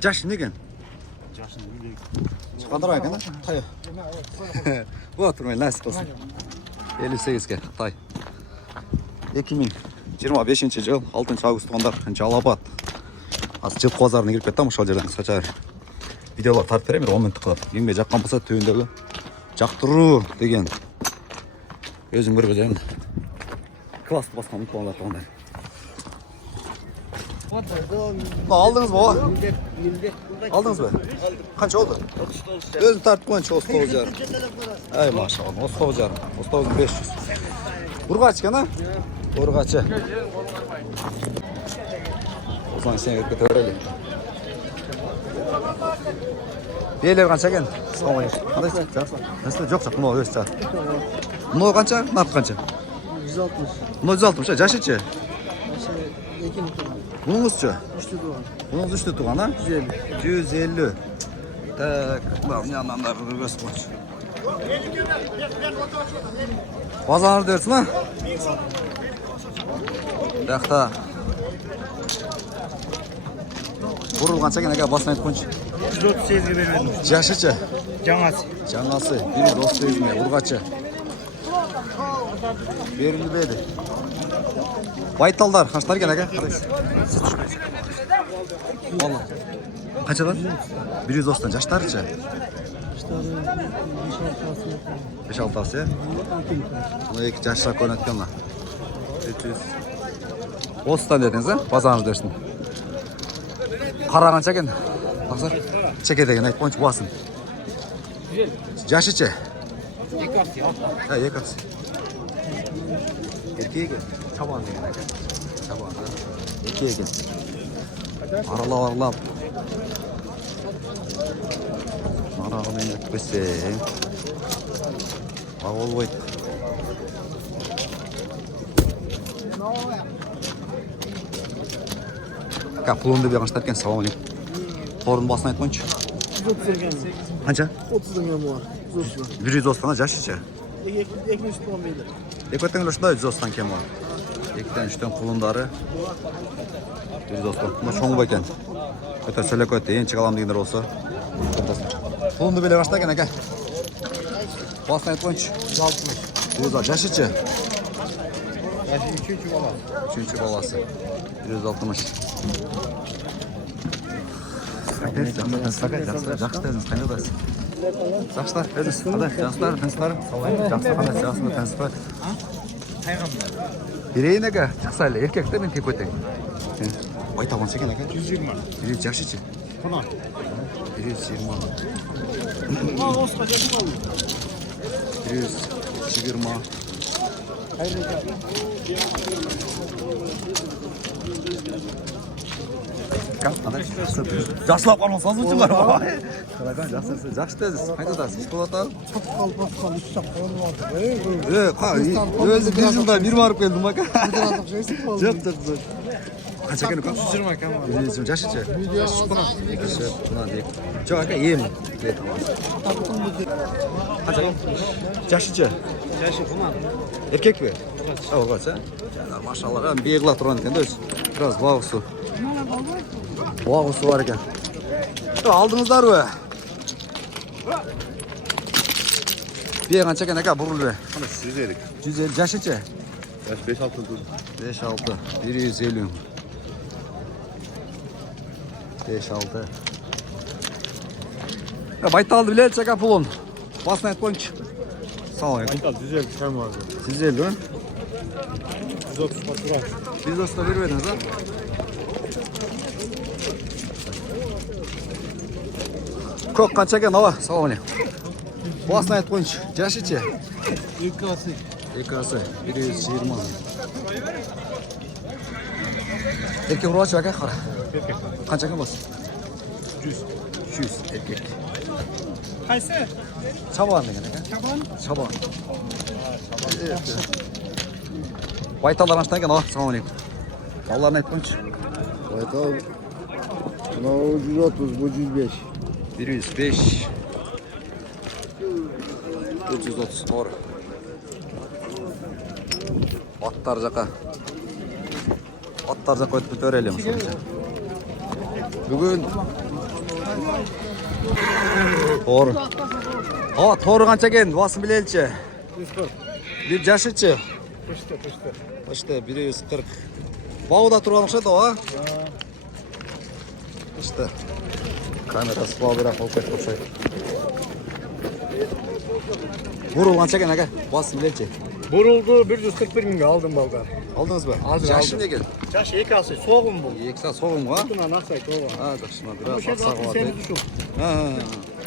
Жаш не екен? Жашын үйлек. Қандырақ екен, Қай? Отырмай, нәсіп қылсын. 58-ге, Қытай. 2025 жыл, 6 август туғандар, Жалапат. Аз жылқы базарына келіп кеттім, ошол жерден қысқаша видеолар тартып беремін, 10 минут қылып. Еңбек жаққан болса, төбіндегі жақтыру деген өзің бір көзен класты басқан ұмытпаңдар туғандар. Алдыңыз ба? Алдыңыз ба? Қанша oldu? Өзім тартып қойынша 39 жарым. Әй машалла, 39 жарым, 39.500. Ұрғач екен, а? Ұрғачы. Осыған сен көріп кете өрелі. Белер қанша екен? Қандай сен? Жоқ, мұны өз жар. Мұны қанша? Нарт қанша? 160. Мұны 160, жашы че? Бұныңыз че? 3'te doğan. Бұныңыз 3'te туған, а? 150. Так, мынау yandan өз қойшы. Базаны дерсін, а? Дақта. Бұрыл қанша екен, әке басын айтып қойшы. 138'e vermedim. Жашы че? Жаңасы. Жаңасы 138 ме, ұрғачы. Берілбеді. Байталдар, қаншалар екен, әке? Валла. Қаншадан? 190, жаштары че? 5-6 асы, е? Бұны екі жашырақ көрінеткен ма? 300. 30-тан дедіңіз, е? Базарыңыз дерсін. Қара қанша екен? Бақсар? Чеке деген айтып қойыншы бұасын. Жашы че? 2 aksı. Екі аксы. Ерке екен? Чабан деген екен. Чабан, да? Ерке екен. Аралап. Арағымен өтпесе. Ағол бойды. Пұлынды бе қаншты еткен, салам алейкум. Торын басын айтып қойыншы. 130 ekan. Қанша? 30 ekan bu var. 190 жашы че? Ekmiş doğan beyler. Екөттен ұшында 190 кем бар. Екіден үштен құлындары 190. Бұл шоңғы екен. Көтер сөйлек өтті, ең чығалам дегендер болса. Құлынды беле қашта екен, әке? Басын айтып қойыншы. 160. Жашы че? Yaşı 3. bala. Үшінші баласы. 160. Жақсы дедіңіз, қайда дайсыз? Жақсылар, өзіңіз, қадай? Жақсылар, тәнсілар? Жақсы, қандай, жақсылар, тәнсілар? Берейін әке, жақсы әлі, еркекті мен кеп өтең. Байта қанша екен әке? 120. 100 жақшы че? Buna. 120. Osman yakın oldu. 120. Жақсылап қалман сазыншы бар ма? Жақсы дедіңіз, қайда дасыз? Шоколад Çok kal bakkal 3 dakika onu vardı. өзі бір жылда бір барып келдім ака. Artık şeysi kaldı. Жоқ. Қанша екен өкім? 120 ekan var. 120 жашы че? Жоқ ака, ем. Қанша? Жашы че? Yaşı buna. Еркек бе? Ұрғач, ә? Машалла, бейғыла тұрған екен де өзі. Біраз бағысы. Бағысы бар екен. Алдыңыздар бе? Бей қанша екен әке бұрыл бе? 150. 150 жашы че? Yaşı 5-6 dur. 5-6, 150. 5-6. Байталды біледі әке пұлын. Басын айтып қойыншы. Sağ olun. 150 ekan var. 150 mi? 130 fatura. 130 da vermediniz ha? Kok qancha ekan ava? Salom aleykum. Basını aytib qo'yingchi. Jashi-chi? Ekası. Ekasi 120. Erkek urg'ochi aka qara. Erkek. Qancha ekan bo'lsa? 100. 100 erkek. Kaysi? Çaban degan aka. Çaban. Baytallar qancha ekan? Assalomu alaykum. Ballarni aytib qo'yingchi. Baytal. Bunau 130, bu 105. 105. 430 doğru. Atlar жаққа. Atlar жаққа өтіп өтіп өрелеміз. Бүгін Торы. Торы қанша екен? Басын білелші. Bir жашычы. Пышты, 140. Бауда тұрған ұқсайды оға? Пышты. Камерасы бау бірақ болып кетіп ұқсайды. Бурыл қанша екен әке? Басын білелші. Бурулду 141 миңге алдым балдар. Алдыңыз ба? Алдым. Жашы не екен? Жаш 2 асы соғым бұл. 2 саат соғым ға? Бұтынан ақсай тоға. Жақшыма, біраз ақсақ болады.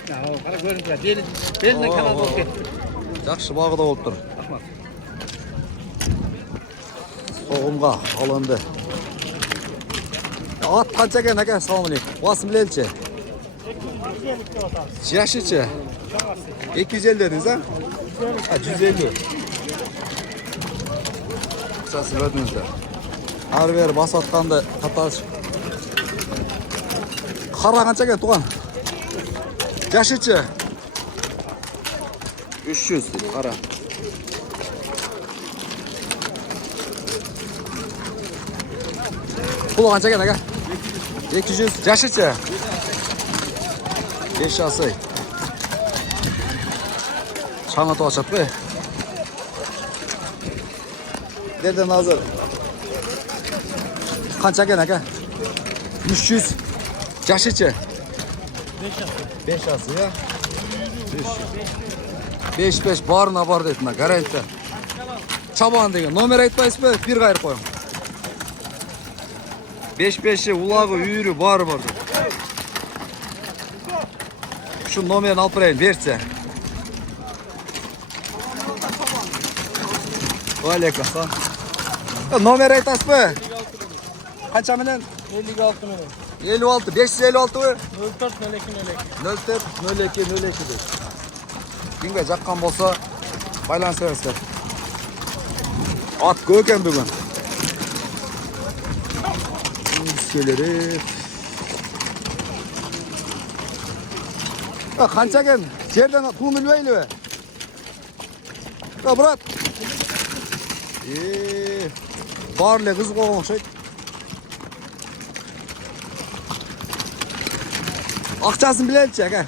Қара көрінтілер. Белінен канал болып кетті. Жақшы бағы да болып тұр. Соғымға алынды. Ат қанша екен әке? Салам алейкум. Басын білелші. Жашычы? 250 dediniz ha? 150. Қысасы бөдіңіздер. Ары бері бас атқанды қаташ. Қара қанша екен туған? Жашычы? 300 дейді қара. Pulu қанша екен әке? 200. Жашычы? 5 жасы. Шаңы туашат қой. Дерден азыр. Қанша екен әке? 300. Жашычы? 5 жасы, я? 5 барына бар дейді, гарантия. Чабан деген. Номер айтпайсыз бе? Bir қайыр қойым. 5-5-ші улағы үйірі бар дейді. Şu номерін алып бірайын, берсе. Алейкум. Номер айтасыз бе? Қанша менен? 56 миң. 56, 556 бе? 04 02 04 02 02 дейді. Кімге жаққан болса, байланысыңыздар. Ат көп екен бүгін. Үскелері. Қанша екен? Жерден туын үлбейлі бе? Брат. Барлы қыз қоған ұқсайды. Ақшасын білелші әке?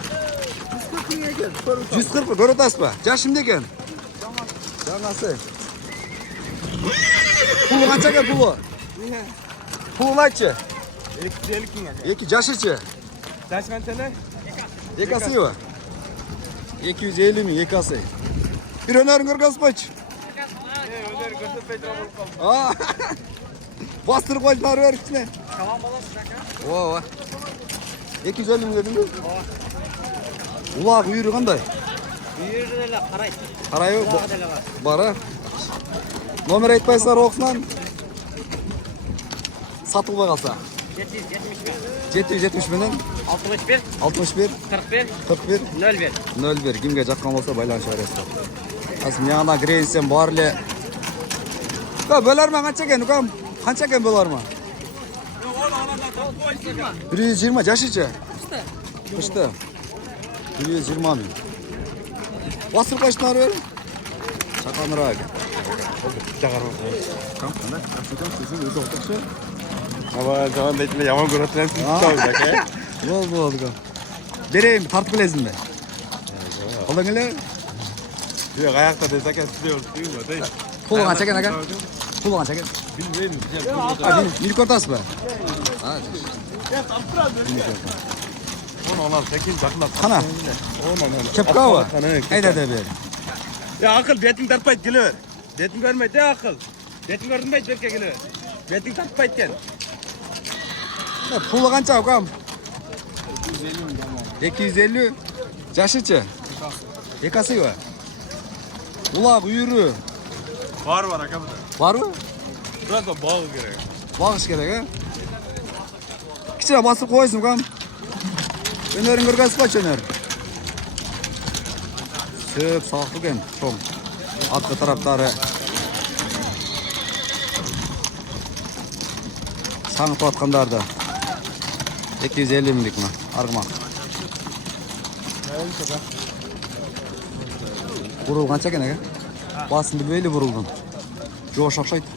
140 көріп отасыз ба? Жашымды екен? Жаңасы. Пұлы қанша екен пұлы? Пұлын айтшы? 250 миң. 2 жашычы? Жаш қанша не? 2 асый ба? 250 миң 2 асый. Bir önерін көргенсіз қойшы? Өнері көрсетпей тұра болып қалды. Бастырып қойшы нары бәрі ішіне. Қалан баласы жака? Ова. 250 миң дедің бе? Улақ үйірі қандай? Үйірі дәлі қарайды. Қарайы Улағы дәлі бар. бары. Номер айтпайсыздар оқысынан. Сатылбай қалса. 770 миң. 770 менен 61 61 41 41 01. 01 кімге жаққан болса байланыша бересіздер. Қазір мияғына кірейін сен барлы. Бөлер ма қанша екен үкам? Қанша екен бөлер ма? 120 жашычы? Пышты. 120 миң. Басыр қойшын ары бері? Шақаныра екен. Қандай? Қасыдан сізің өзі отыршы? Жаған дейтілі яман көретін Болды. Берейін, тартып білесің бе? Қолдан келе? Аяқта десе әке сізде олды дейін ба? Пұлы қанша екен әке? Пұлы қанша екен? Білмеймін. Мені көртасыз ба? Оны олар сәкен жақындап. Қана? Кепка ба? Қайда да бер. Ақыл, бетің тартпайды келі бер. Бетің көрмейді, ақыл. Бетің көрінбейді, берке келі бер. Бетің тартпайды кен. Пұлы қанша өкам? 250. Жашычы? 2 асый ба? Улақ үйірі. Бар ака бұда. Бар ба? Бірақ бағы керек. Бағыш керек, ә? Кішіне басып қойсын өкам. Өнерін көргенсіз ба өнер? Сөп сақлы кен, шоң. Атқы тараптары. Саңы туатқандарды. 250 міндік ма? Арғымақ. Бұрыл қанша кен әке? Басын білбейлі бұрылдың. Жоғыш ақшайды.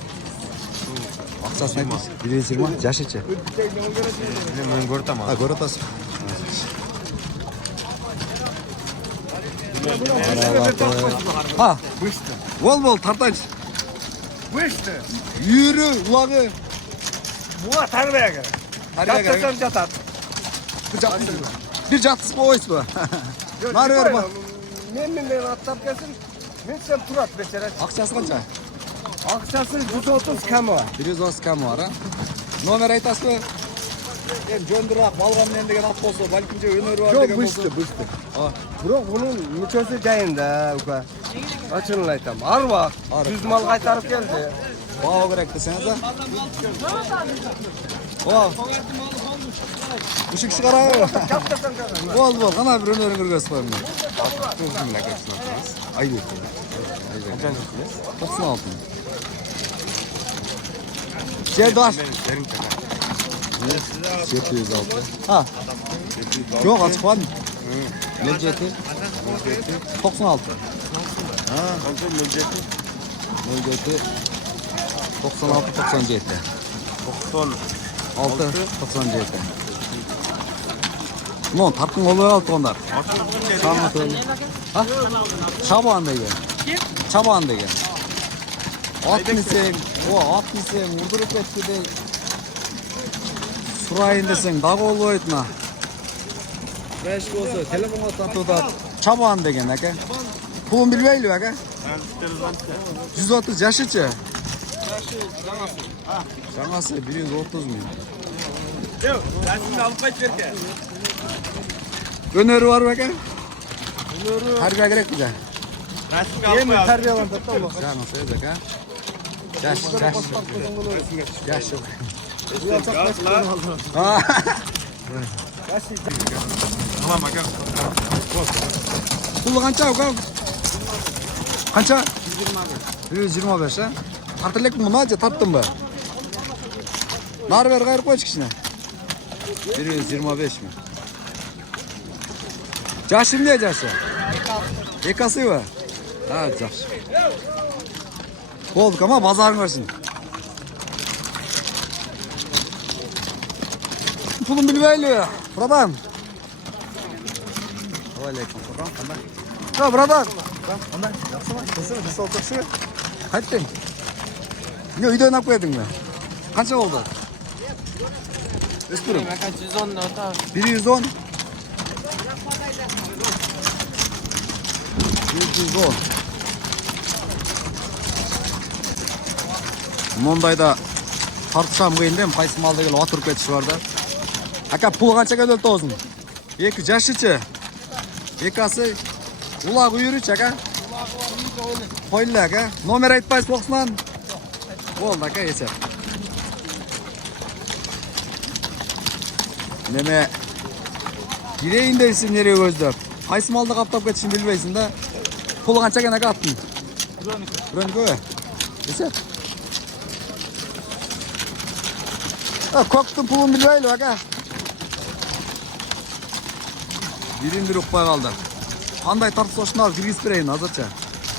Ақшасын айтыңыз. 120 жашычы. Мен көртам. Көріп атасың. Ha. Bol tartanç. Bıştı. Yürü ulağı. Buğa tarbaya gerek. Harbiye gerek. Yatsam yatar. Bir catsız bu oysa bu. Nar ver bak. Men atlap gelsin. Men sen turat mesela. Akçası kança? Akçası 130 kamı var. 130 kam var ha. Nomer aytasız mı? Em jöndirak balgamnen degen at bolsa balkim je önörü var degen Yok bolsa. bıştı. Ha. Biroq bunun mükösü jayında uka. Açılın aytam. Har vaqt 100 mal qaytarıp geldi. Bağ gerek deseniz ha. O. Işık çıkara. Bol kana bir önörü göster bana. Ay yok. 96. Cevdaş. 706. Ha. Yok açık var mı? Meceti. 96. Ha. Meceti. 96 97. 96 97. Non tartın oluyor altı onlar. Şanlı söyle. Ha? Çabağın degen. Çabağın degen. At mısın? O at mısın? Vurdurup etti de. Surayın desen dağı oluyor etme. Beş olsa telefon atlatı da çabağın degen aka. Pulun bilmeyli aka. 130 yaşıcı. Şangası 130 mu? Yok, ben alıp kaç verke. Öneri var aka. Harbiye gerek bize. Yemi terbiye var tamam. Canım söyle aka. Yaş yok. Ha. Tamam bakalım. Pulu kança aka? Kança? 125 ha. Tartılek mi bunu acı tattın mı? Nar ver gayrı koy kişine. 125 mi? Caşım ne caşı? Ekası mı? Ha caş. Olduk ama pazarın versin. Pulun bilmeyli. Buradan. Aleyküm selam. Ya buradan. Ondan yapsana. Nasıl olacaksın? Kaçtın? Ne öyle ne koydun mu? Kaç oldu? Üstürüm. 110 nota. 110. 110. Mondayda tartışam kıyındayım. Qaysı malda gelip oturup ketiş var da. Aka pul kança kadar tozun? 2 yaşıcı. Ekası ulaq uyuruç aka. Koyla aka. Nomer aytpaysiz boqsman. Bo'ldi aka yechib. Neme gireyin deysin nereye gözlep. Qaysı malda qaplap ketishini bilbeysin da. Pul kança ekan aka attın? Bironiko. Yechib. Koktun pulun bilbeyli aka. Birin bir uqpay qaldı. Qanday tartışışını al kirgizib bereyин hazırcha.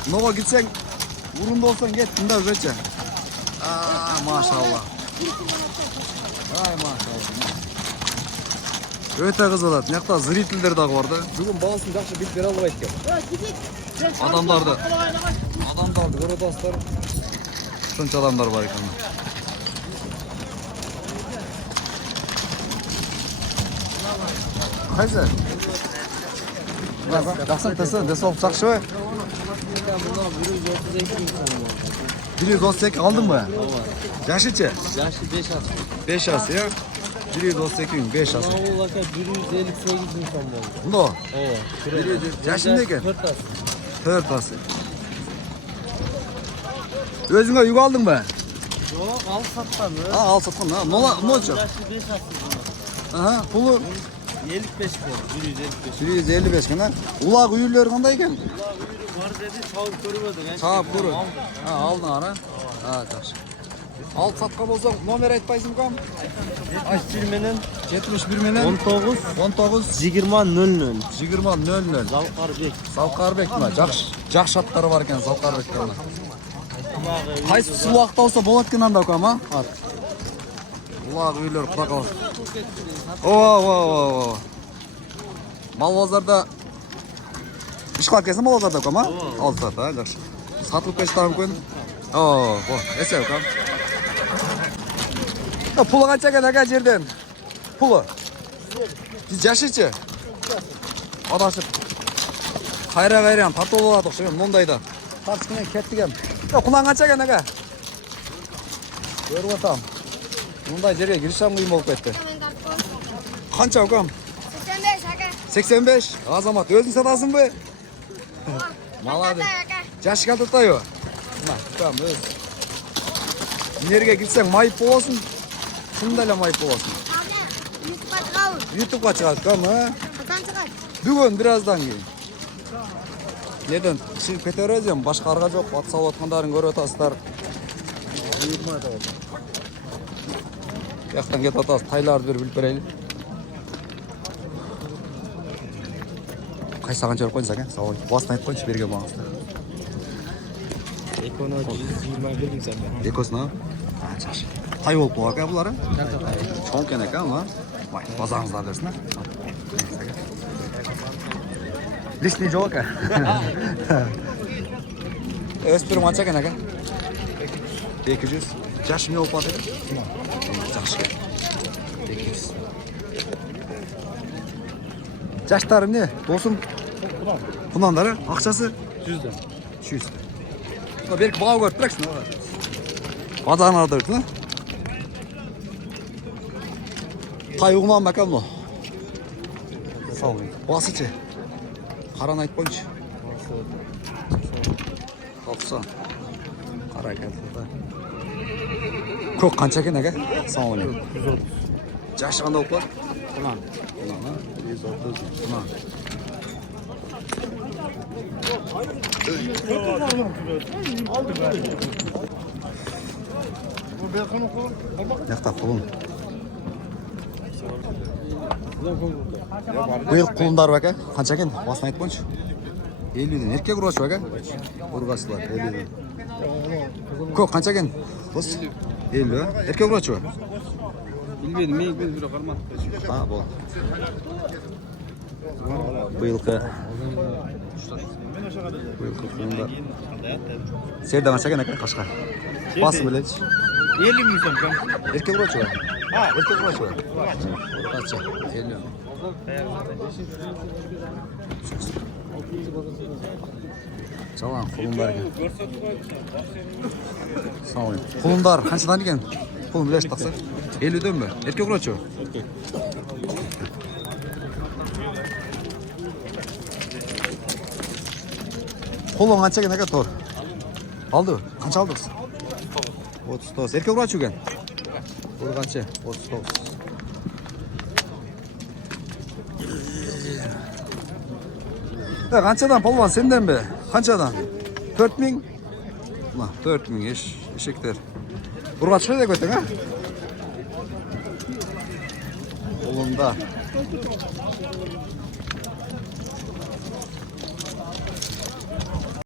Noga gitsang, urunda olsan ket, bunda o'shacha. Maşallah. Ay maşallah. Öte kızılat. Bu yoqda zritelder dagı var da. Bugün bağısını жақсы bilip bere alып aytken. Adamlardı korodaslar. Şuncha adamlar var ekan. Qaysi? Жақсы тасы, десоп жақсы. 132 aldın mı? Yaşıçı? Yaşı 5 at. 5 as ya. 132 5 as. Oğul aka 158 insan oldu. Bunda o? Evet. Yaşındayken? 4 at. 4 as. Özüne yük aldın mı? Yok al sattan. Ha al satın ha. Ne olacak? Yaşı 5 at. Aha pulu 55 bu. 155. 155 kana. Ulaq uyurlar qanday ekan? Var dedi çavuk görmedi. Çağıp kuru. Ha aldın ana. Ha yaxşı. Al satqa bolsa nomer aytpaysiz kam? 71'menin 71 menen 19 19 20 00. 20 00. Zalqarbek. Salqarbek mi? Жақсы аттары бар екен Салқарбектің. Qaysi sulaqda olsa болады екен анда kam ha? At. Улақ үйлер құда қалсын. О. Мал базарда іш қылып келсем ол сатып ма? Ал сат, жақсы. Сатылып кетті мүмкін. О, әсер қам. Пұлы қанша екен әке жерден? Пұлы? Жашычы? Адашып. Қайра-қайран, тарту болады ұқшымен, мұндайда. Тарсықымен кеттігем. Құлан қанша екен әке? Көріп отам. Мұндай жерге кірішам қиын болып кетті. Қанша өкем? 85 әке. 85? Азамат, өзің сатасың бе? Малады. Жашы калтыртай о? Өкем, өз. Нерге кірсең майып боласың? Шындайлы майып боласың? YouTube'a çıkavur. YouTube'a шығады, өкем, Kaçan çıkar? Бүгін біраздан кейін. Неден шығып кетер өзім, башқа арға жоқ, ат салып отқандарын көріп отасыздар. Яқтан кетіп отасыз, тайларды бір біліп берейлі. Қайсаған жөріп қойынса кен, сау ой. Басын айтып қойыншы, берге бағыңызды. Ekonu 120 verdim sen de. Екосына? Жақшы. Тай болып тұға ке бұлары? Чоң кен екен, ма? Базаңыздар дерсін, Лишний жоқ ке? Өспірім қанша кен екен? 200. Жашы не болып баты еді? Жақшы кен. 200. Жаштарым не? Досым? Құнандары? Ақшасы? 100'den. 200. Беркі бағау көріп тұрақсың. Базағын арада өртін, Тай ұғынан бәкәл мұ? Сау. Басы че? Қаран айт бойыншы. Қалқыса. Қара кәлді. Көк қанша кен әке? Сау өлі. 130. Жашы қанда болып бар? Ulan. Құнан, 130. Құнан. Яқта құлын. Бұйыл құлындар бәке? Қанша кен? Басын айт бойыншы. 50'den. Ерке құрғашы бәке? Құрғасылар, 50'den. Көк қанша кен? 50, ерке құрғашы бә? Bilmedim, men göz bile kalmadı. Бол. Бұйылқы құлындар. Серді қанша кен әке? Қашқа? Басы біледі. 50 mi sen kan? Ерке құрғашы бә? Ерке құрғашы бә? Қанша? 50. Жалан құлындар екен. Сау ой. Құлындар қаншадан екен? Құлын білеші тақса? 50'den бе? Ерке құрғашы бә? Құлын қанша екен әке тор? Алды? Қанша алдыңыз? 39. Ерке құрғашы екен? Құлын қанша? 39. Қаншадан полван сенден бе? Қаншадан? 4000? 4000 ешектер. Ұрға түшеді көттің, а? Қолында.